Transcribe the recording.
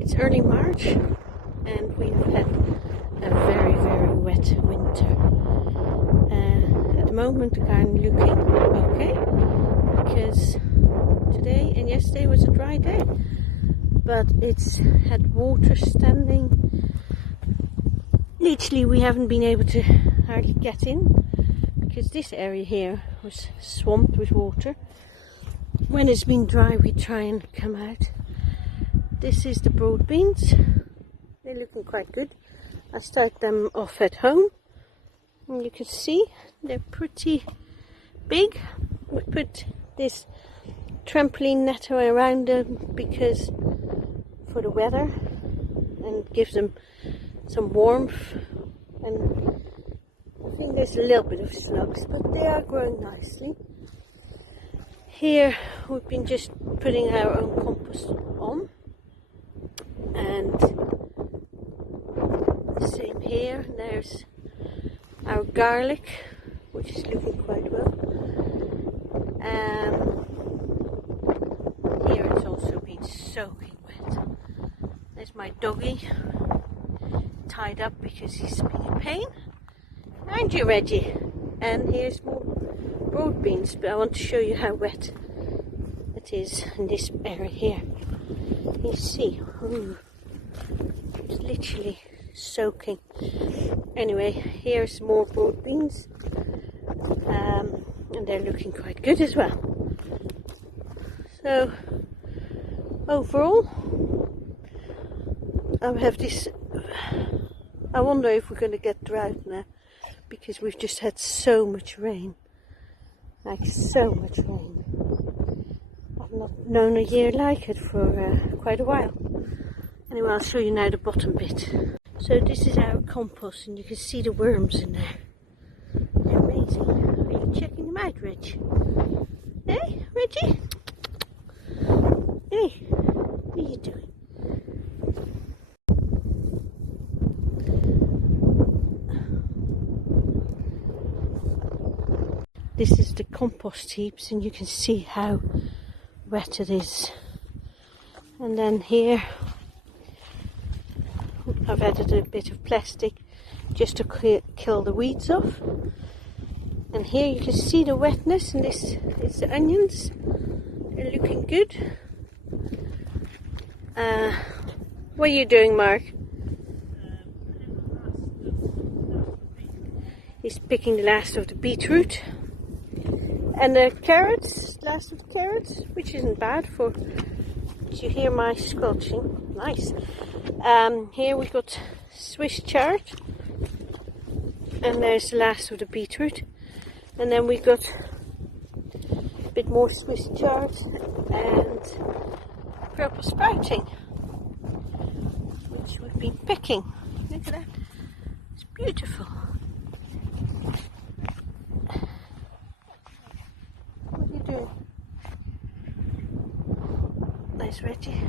It's early March and we've had a very, very wet winter. At the moment the garden looking okay because today and yesterday was a dry day, but it's had water standing. Literally we haven't been able to hardly get in because this area here was swamped with water. When it's been dry we try and come out. This is the broad beans. They're looking quite good. I started them off at home and you can see they're pretty big. We put this trampoline net around them because for the weather and gives them some warmth, and I think there's a little bit of slugs, but they are growing nicely. Here we've been just putting our own compost on, and the same here. There's our garlic, which is looking quite well. Here it's also been soaking wet. There's my doggy tied up because he's being a pain. Aren't you, Reggie? And here's more broad beans, but I want to show you how wet it is in this area here. You see, it's literally soaking. Anyway, here's more broad beans, and they're looking quite good as well. So overall, I have this. I wonder if we're going to get drought now because we've just had so much rain, like so much rain. I've not known a year like it for quite a while. Anyway, I'll show you now the bottom bit. So this is our compost and you can see the worms in there. They're amazing. Are you checking them out, Reg? Hey, Reggie? Hey, what are you doing? This is the compost heaps and you can see how wet it is. And then here I've added a bit of plastic just to kill the weeds off. And here you can see the wetness, and this is the onions. They're looking good. What are you doing, Mark? He's picking the last of the beetroot. And the carrots, last of the carrots, which isn't bad for. Did you hear my squelching? Nice. Here we've got Swiss chard, and there's the last of the beetroot. And then we've got a bit more Swiss chard and purple sprouting, which we've been picking. Look at that. It's beautiful. What are you doing? Nice, Reggie.